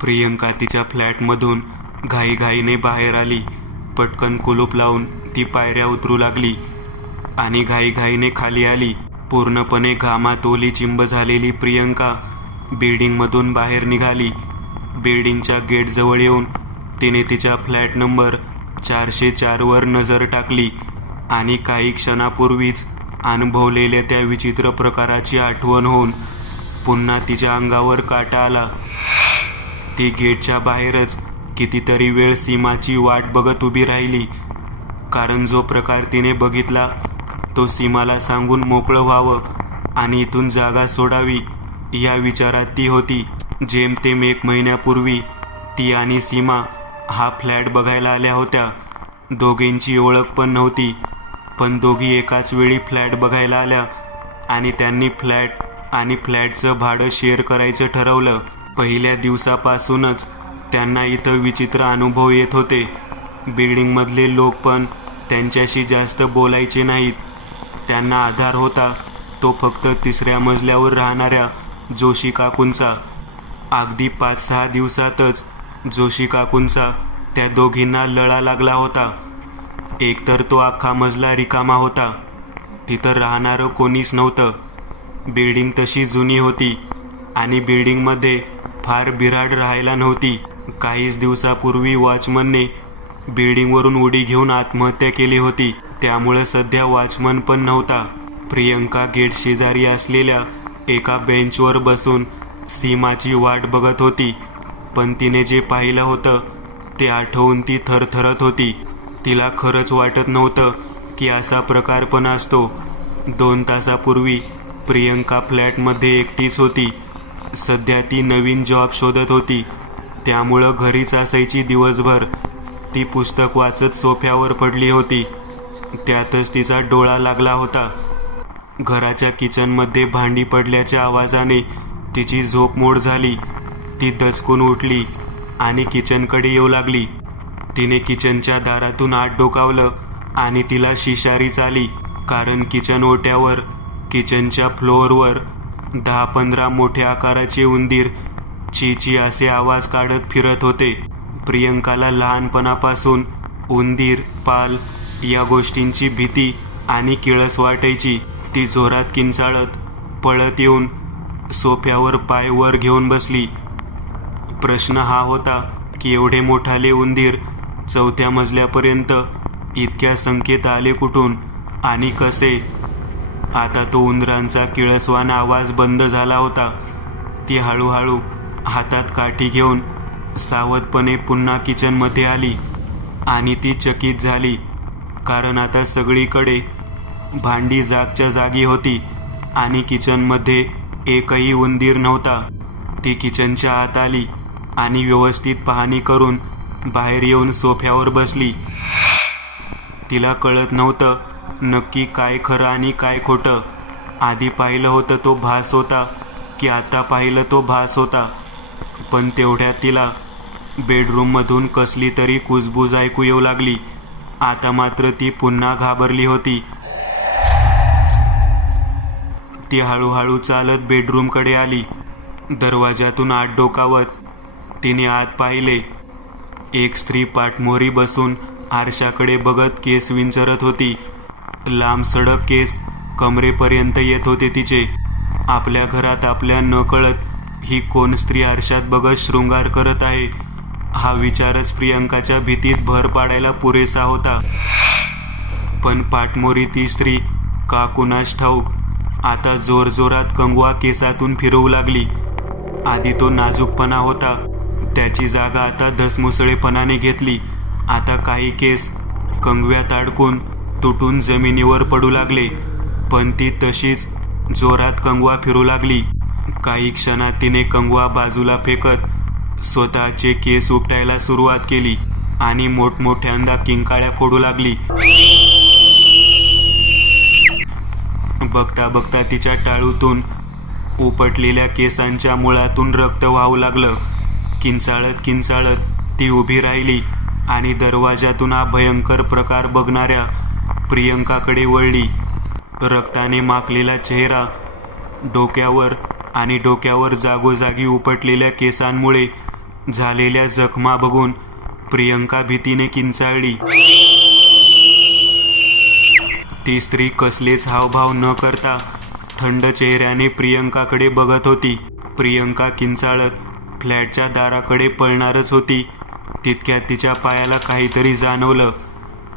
प्रियंका तिच्या फ्लॅटमधून घाईघाईने बाहेर आली. पटकन कुलूप लावून ती पायऱ्या उतरू लागली आणि घाईघाईने खाली आली. पूर्णपणे घामात ओली चिंब झालेली प्रियंका बिल्डिंगमधून बाहेर निघाली. बिल्डिंगच्या गेटजवळ येऊन तिने तिच्या फ्लॅट नंबर 404 वर नजर टाकली आणि काही क्षणापूर्वीच अनुभवलेल्या त्या विचित्र प्रकाराची आठवण होऊन पुन्हा तिच्या अंगावर काटा आला. ती गेटच्या बाहेरच कितीतरी वेळ सीमाची वाट बघत उभी राहिली, कारण जो प्रकार तिने बघितला तो सीमाला सांगून मोकळं व्हावं आणि इथून जागा सोडावी या विचारात ती होती. जेमतेम 1 महिन्यापूर्वी ती आणि सीमा हा फ्लॅट बघायला आल्या होत्या. दोघींची ओळख पण नव्हती, पण दोघी एकाच वेळी फ्लॅट बघायला आल्या आणि त्यांनी फ्लॅट आणि फ्लॅटचं भाडं शेअर करायचं ठरवलं. पहिल्या दिवसापासूनच त्यांना इथं विचित्र अनुभव येत होते. बिल्डिंगमधले लोक पण त्यांच्याशी जास्त बोलायचे नाहीत. त्यांना आधार होता तो फक्त 3ऱ्या मजल्यावर राहणाऱ्या जोशी काकूंचा. अगदी 5-6 दिवसातच जोशी काकूंचा त्या दोघींना लळा लागला होता. एकतर तो अख्खा मजला रिकामा होता, तिथं राहणारं कोणीच नव्हतं. बिल्डिंग तशी जुनी होती आणि बिल्डिंगमध्ये फार बिराड राहायला नव्हती. काहीच दिवसापूर्वी वॉचमनने बिल्डिंगवरून उडी घेऊन आत्महत्या केली होती, त्यामुळे सध्या वॉचमन पण नव्हता. प्रियंका गेट शेजारी असलेल्या एका बेंचवर बसून सीमाची वाट बघत होती, पण तिने जे पाहिलं होतं ते आठवून ती थरथरत होती. तिला खरंच वाटत नव्हतं की असा प्रकार पण असतो. 2 तासापूर्वी प्रियंका फ्लॅटमध्ये एकटीच होती. सध्या ती नवीन जॉब शोधत होती, त्यामुळं घरीच असायची दिवसभर. ती पुस्तक वाचत सोफ्यावर पडली होती. त्यातच तिचा डोळा लागला होता. घराच्या किचनमध्ये भांडी पडल्याच्या आवाजाने तिची झोप मोड झाली. ती दचकून उठली आणि किचनकडे येऊ लागली. तिने किचनच्या दारातून आत डोकावलं आणि तिला शिशारीच आली, कारण किचन ओट्यावर किचनच्या फ्लोअरवर 10-15 मोठ्या आकाराचे उंदीर ची ची असे आवाज काढत फिरत होते. प्रियंकाला लहानपणापासून उंदीर, पाल या गोष्टींची भीती आणि किळस वाटायची. ती जोरात किंचाळत पळत येऊन सोफ्यावर पाय वर घेऊन बसली. प्रश्न हा होता की एवढे मोठाले उंदीर 4थ्या मजल्यापर्यंत इतक्या संख्येत आले कुठून आणि कसे? आता तो उंदरांचा किळसवाना आवाज बंद झाला होता. ती हळूहळू हातात काठी घेऊन सावधपणे पुन्हा किचनमध्ये आली आणि ती चकित झाली, कारण आता सगळीकडे भांडी जागच्या जागी होती आणि किचनमध्ये एकही उंदीर नव्हता. ती किचनच्या आत आली आणि व्यवस्थित पाहणी करून बाहेर येऊन सोफ्यावर बसली. तिला कळत नव्हतं नक्की काय खरं आणि काय खोटं. आधी पाहिलं होतं तो भास होता की आता पाहिलं तो भास होता. पण तेवढ्यात तिला बेडरूममधून कसली तरी कुजबूज ऐकू येऊ लागली. आता मात्र ती पुन्हा घाबरली होती. ती हळूहळू चालत बेडरूमकडे आली. दरवाजातून आत डोकावत तिने आत पाहिले. एक स्त्री पाठमोरी बसून आरशाकडे बघत केस विंचरत होती. लांब सडक केस कमरेपर्यंत येत होते तिचे. आपल्या घरात आपल्या नकळत ही कोण स्त्री आरशात बघत शृंगार करत आहे, हा विचारच प्रियंकाच्या भीतीत भर पाडायला पुरेसा होता. पण पाठमोरी ती स्त्री का कुणास ठाऊक आता जोरजोरात कंगवा केसातून फिरवू लागली. आधी तो नाजूकपणा होता, त्याची जागा आता धसमुसळेपणाने घेतली. आता काही केस कंगव्यात अडकून तुटून जमिनीवर पडू लागले, पण ती तशीच जोरात कंगवा फिरू लागली. काही क्षणात तिने कंगवा बाजूला फेकत स्वतःचे केस उपटायला सुरुवात केली आणि मोठमोठ्यांदा किंकाळ्या फोडू लागली. बघता बघता तिच्या टाळूतून उपटलेल्या केसांच्या मुळातून रक्त वाहू लागलं. किंचाळत किंचाळत ती उभी राहिली आणि दरवाजातून हा भयंकर प्रकार बघणाऱ्या प्रियंकाकडे वळली. रक्ताने माखलेला चेहरा, डोक्यावर जागोजागी उपटलेल्या केसांमुळे झालेल्या जखमा बघून प्रियंका भीतीने किंचाळली. ती स्त्री कसलेच हावभाव न करता थंड चेहऱ्याने प्रियंकाकडे बघत होती. प्रियंका किंचाळत फ्लॅटच्या दाराकडे पळणारच होती. तितक्यात तिच्या पायाला काहीतरी जाणवलं.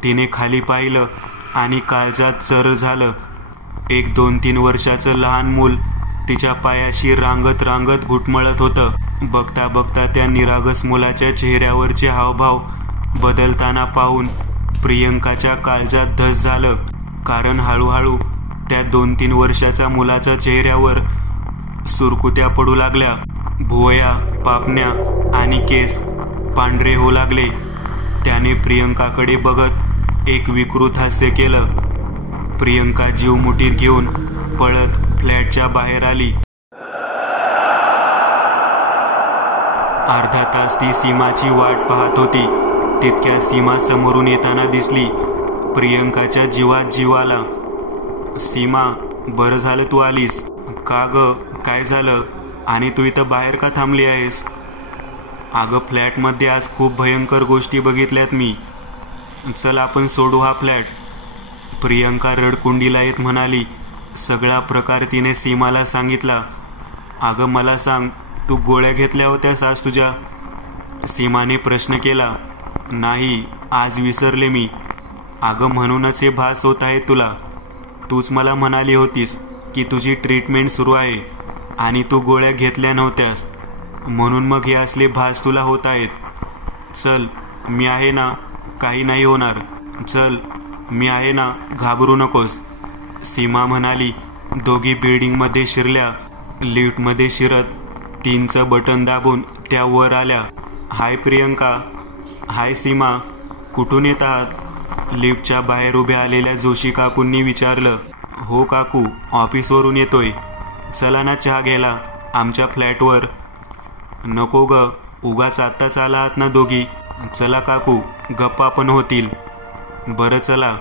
तिने खाली पाहिलं आणि काळजात चर झालं. एक 2-3 वर्षाचं लहान मूल तिच्या पायाशी रांगत रांगत घुटमळत होतं. बघता बघता त्या निरागस मुलाच्या चेहऱ्यावरचे हावभाव बदलताना पाहून प्रियंकाच्या काळजात धस झालं. कारण हळूहळू त्या 2-3 वर्षाच्या मुलाच्या चेहऱ्यावर सुरकुत्या पडू लागल्या. भुवया, पापण्या आणि केस पांढरे होऊ लागले. त्याने प्रियंकाकडे बघत एक विकृत हास्य केलं. प्रियंका जीव मुठीत घेऊन पळत फ्लॅटच्या बाहेर आली. अर्धा तास ती सीमाची वाट पाहत होती. तितक्या सीमा समोरून येताना दिसली. प्रियंकाच्या जीवात जीव आला. सीमा, बरं झालं तू आलीस. का ग, काय झालं? आणि तू इथं बाहेर का थांबली आहेस? अगं, फ्लॅटमध्ये आज खूप भयंकर गोष्टी बघितल्यात मी. चल आपण सोडू हा फ्लॅट. प्रियंका रडकुंडीला येत म्हणाली. सगळा प्रकार तिने सीमाला सांगितला. अगं मला सांग, तू गोळ्या घेतल्या होत्यास आज तुझ्या? सीमाने प्रश्न केला. नाही, आज विसरले मी. अगं म्हणूनच हे भास होत आहे तुला. तूच मला म्हणाली होतीस की तुझी ट्रीटमेंट सुरू आहे आणि तू गोळ्या घेतल्या नव्हत्यास, म्हणून मग हे असले भास तुला होत आहेत. चल, मी आहे ना, काही नाही होणार. चल, मी आहे ना, घाबरू नकोस. सीमा म्हणाली. दोघी बिल्डिंगमध्ये शिरल्या. लिफ्टमध्ये शिरत 3चं बटन दाबून त्या वर आल्या. हाय प्रियंका. हाय सीमा. कुठून येत आहात? लिफ्टच्या बाहेर उभ्या आलेल्या जोशी काकूंनी विचारलं. हो काकू, ऑफिसवरून येतोय. चला ना चहा घ्यायला आमच्या फ्लॅटवर. नको ग, उगाच आत्ताच आला आहात ना दोघी. चला काकू, गप्पा पण होतील. बरं चला.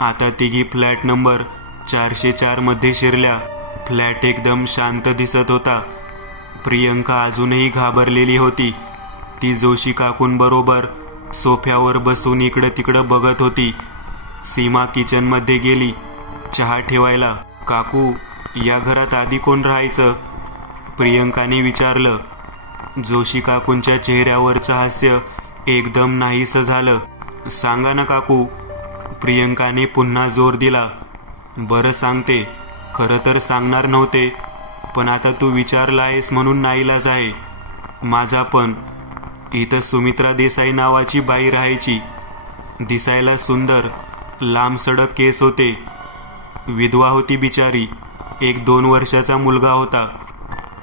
आता तिघी फ्लॅट नंबर 404 मध्ये शिरल्या. फ्लॅट एकदम शांत दिसत होता. प्रियंका अजूनही घाबरलेली होती. ती जोशी काकूंबरोबर सोफ्यावर बसून इकडं तिकडं बघत होती. सीमा किचनमध्ये गेली चहा ठेवायला. काकू, या घरात आधी कोण राहायचं? प्रियंकाने विचारलं. जोशी काकूंच्या चेहऱ्यावरचं हास्य एकदम नाहीसं झालं. सांगा ना काकू. प्रियंकाने पुन्हा जोर दिला. बरं सांगते. खरं तर सांगणार नव्हते, पण आता तू विचारला आहेस म्हणून नाईलाज आहे माझा पण. इथं सुमित्रा देसाई नावाची बाई राहायची. दिसायला सुंदर, लांब सडक केस होते. विधवा होती बिचारी. एक 2 वर्षाचा मुलगा होता.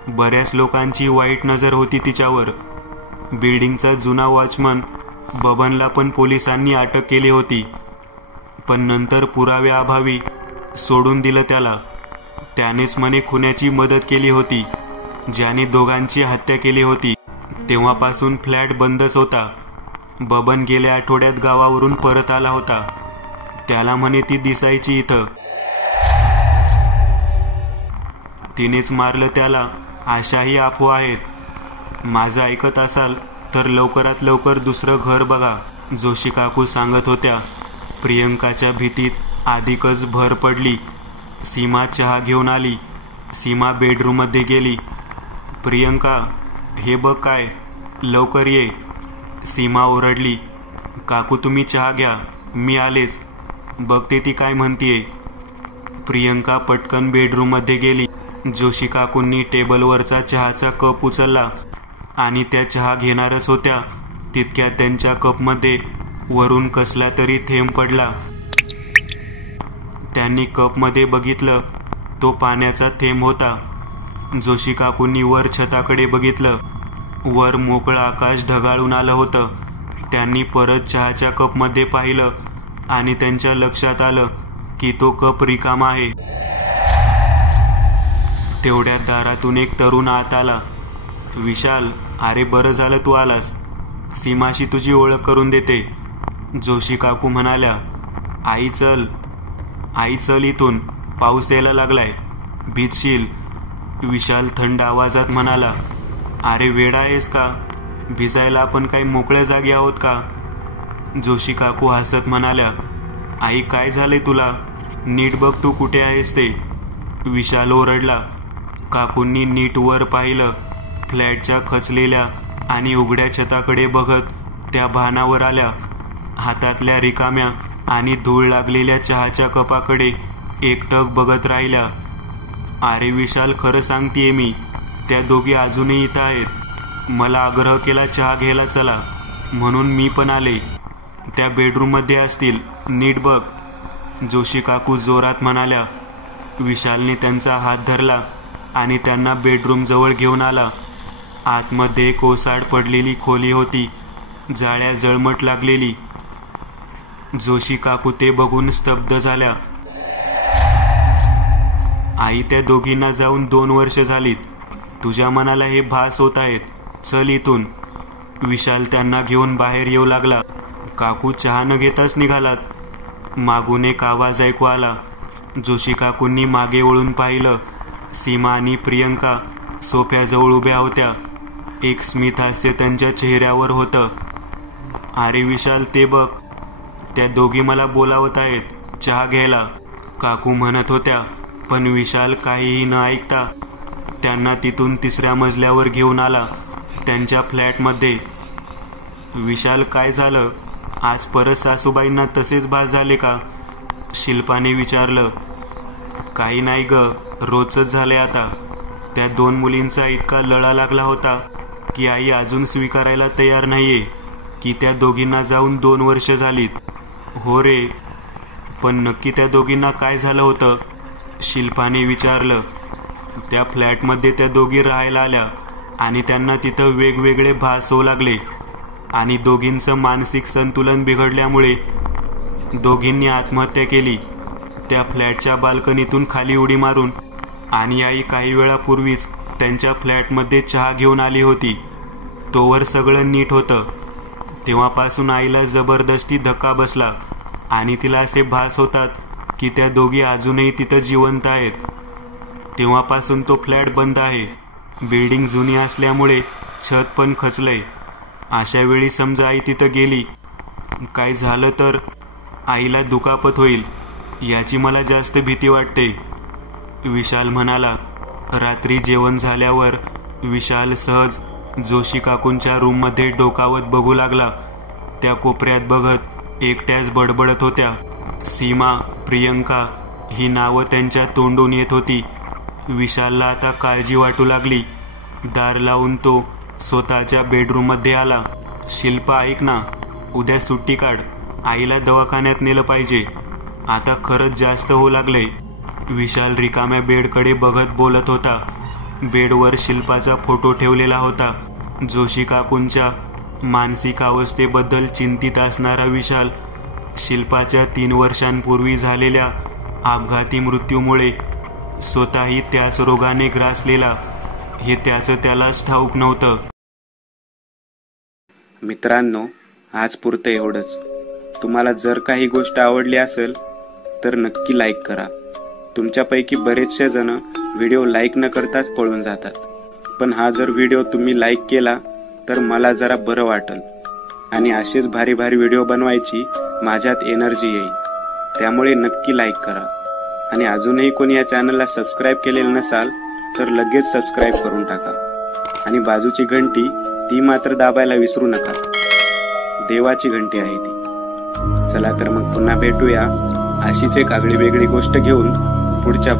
बऱ्याच लोकांची वाईट नजर होती तिच्यावर. बिल्डिंगचा जुना वॉचमन बबनला पण पोलिसांनी अटक केली होती, पण नंतर पुराव्याअभावी सोडून दिलं त्याला. त्यानेच म्हणे खुन्याची मदत केली होती, ज्याने दोघांची हत्या केली होती. तेव्हापासून फ्लॅट बंदच होता. बबन गेल्या आठवड्यात गावावरून परत आला होता. त्याला म्हणे ती दिसायची इथं. तिनेच मारलं त्याला, अशाही अफवा आहेत. माझं ऐकत असाल तर लवकरात लवकर दुसरं घर बघा, जोशी काकू सांगत होत्या. प्रियंकाच्या भीतीत अधिकच भर पडली. सीमा चहा घेऊन आली. सीमा बेडरूममध्ये गेली. प्रियंका, हे बघ काय, लवकर ये. सीमा ओरडली. काकू तुम्ही चहा घ्या, मी आलेच. बघते ती काय म्हणतीये. प्रियंका पटकन बेडरूममध्ये गेली. जोशी काकूंनी टेबलवरचा चहाचा कप उचलला आणि त्या चहा घेणारच होत्या. तितक्यात त्यांच्या कपमध्ये वरून कसला तरी थेंब पडला. त्यांनी कपमध्ये बघितलं, तो पाण्याचा थेंब होता. जोशी काकूंनी वर छताकडे बघितलं. वर मोकळं आकाश ढगाळून आलं होतं. त्यांनी परत चहाच्या कपमध्ये पाहिलं आणि त्यांच्या लक्षात आलं की तो कप रिकामा आहे. तेवढ्यात दारातून एक तरुण आत आला. विशाल, अरे बरं झालं तू आलास. सीमाशी तुझी ओळख करून देते. जोशी काकू म्हणाल्या. आई चल, आई चल इथून, पाऊस यायला लागलाय, भिजशील. विशाल थंड आवाजात म्हणाला. अरे वेडा आहेस का? भिजायला आपण काही मोकळ्या जागी आहोत का? जोशी काकू हसत म्हणाल्या, आई काय झाले तुला? नीट बघ तू कुठे आहेस ते. विशाल ओरडला. काकूंनी नीट वर पाहिलं. फ्लॅटच्या खचलेल्या आणि उघड्या छताकडे बघत त्या भानावर आल्या. हातातल्या रिकाम्या आणि धूळ लागलेल्या चहाच्या कपाकडे एकटक बघत राहिल्या. अरे विशाल, खरं सांगतेय मी, त्या दोघी अजूनही इथं आहेत. मला आग्रह केला चहा घ्यायला चला, म्हणून मी पण आले. त्या बेडरूममध्ये असतील, नीट बघ. जोशी काकू जोरात म्हणाल्या. विशालने त्यांचा हात धरला आणि त्यांना बेडरूम जवळ घेऊन आला. आतमध्ये एक ओसाड पडलेली खोली होती, जाळ्या जळमट लागलेली. जोशी काकू ते बघून स्तब्ध झाल्या. आई, त्या दोघींना जाऊन 2 वर्ष झालीत. तुझ्या मनाला हे भास होत आहेत. चल इथून. विशाल त्यांना घेऊन बाहेर येऊ लागला. काकू चहा न घेताच निघालात. मागून एक आवाज ऐकू आला. जोशी काकूंनी मागे वळून पाहिलं. सीमा आणि प्रियंका सोफ्याजवळ उभ्या होत्या. एक स्मित हास्य त्यांच्या चेहऱ्यावर होतं. अरे विशाल, ते बघ, त्या दोघी मला बोलावत आहेत चहा घ्यायला, काकू म्हणत होत्या. पण विशाल काहीही न ऐकता त्यांना तिथून 3ऱ्या मजल्यावर घेऊन आला, त्यांच्या फ्लॅटमध्ये. विशाल, काय झालं? आज परत सासूबाईंना तसेच भास झाले का? शिल्पाने विचारलं. काही नाही ग, रोजच झाले आता. त्या 2 मुलींचा इतका लळा लागला होता की आई अजून स्वीकारायला तयार नाहीये की त्या दोघींना जाऊन 2 वर्ष झालीत. हो रे, पण नक्की त्या दोघींना काय झालं होतं? शिल्पाने विचारलं. त्या फ्लॅटमध्ये त्या दोघी राहायला आल्या आणि त्यांना तिथं वेगवेगळे भास होऊ लागले आणि दोघींचं मानसिक संतुलन बिघडल्यामुळे दोघींनी आत्महत्या केली. त्या फ्लॅटच्या बाल्कनीतून खाली उडी मारून. आणि आई काही वेळापूर्वीच त्यांच्या फ्लॅटमध्ये चहा घेऊन आली होती. तोवर सगळं नीट होतं. तेव्हापासून आईला जबरदस्ती धक्का बसला आणि तिला असे भास होतात की त्या दोघी अजूनही तिथं जिवंत आहेत. तेव्हापासून तो फ्लॅट बंद आहे. बिल्डिंग जुनी असल्यामुळे छत पण खचलंय. अशा वेळी समजा आई तिथं गेली, काय झालं तर आईला दुखापत होईल, याची मला जास्त भीती वाटते. विशाल म्हणाला. रात्री जेवण झाल्यावर विशाल सहज जोशी काकूंच्या रूममध्ये डोकावत बघू लागला. त्या कोपऱ्यात बघत एकट्याच बडबडत होत्या. सीमा, प्रियंका ही नावं त्यांच्या तोंडून येत होती. विशालला आता काळजी वाटू लागली. दार लावून तो स्वतःच्या बेडरूममध्ये आला. शिल्पा, ऐक ना, उद्या सुट्टी काढ. आईला दवाखान्यात नेलं पाहिजे. आता खरंच जास्त होऊ लागलंय. विशाल रिकाम्या बेडकडे बघत बोलत होता. बेडवर शिल्पाचा फोटो ठेवलेला होता. जोशी काकूंच्या मानसिक अवस्थेबद्दल चिंतित असणारा विशाल शिल्पाच्या 3 वर्षांपूर्वी झालेल्या अपघाती मृत्यूमुळे स्वतःही त्याच रोगाने ग्रासलेला, हे त्याचं त्यालाच ठाऊक नव्हतं. मित्रांनो, आज पुरतं एवढंच. तुम्हाला जर काही गोष्ट आवडली असेल तर नक्की लाईक करा. तुमच्यापैकी बरेचसे जण व्हिडिओ लाईक न करताच पळून जातात. पण हा जर व्हिडिओ तुम्ही लाईक केला तर मला जरा बरं वाटेल आणि असेच भारी भारी व्हिडिओ बनवायची माझ्यात एनर्जी येईल. त्यामुळे नक्की लाईक करा. आणि अजूनही कोणी या चॅनलला सबस्क्राईब केलेलं नसाल तर लगेच सबस्क्राईब करून टाका. आणि बाजूची घंटी ती मात्र दाबायला विसरू नका. देवाची घंटी आहे ती. चला तर मग पुन्हा भेटूया अशीच एक आगळी वेगळी गोष्ट घेऊन पुढच्या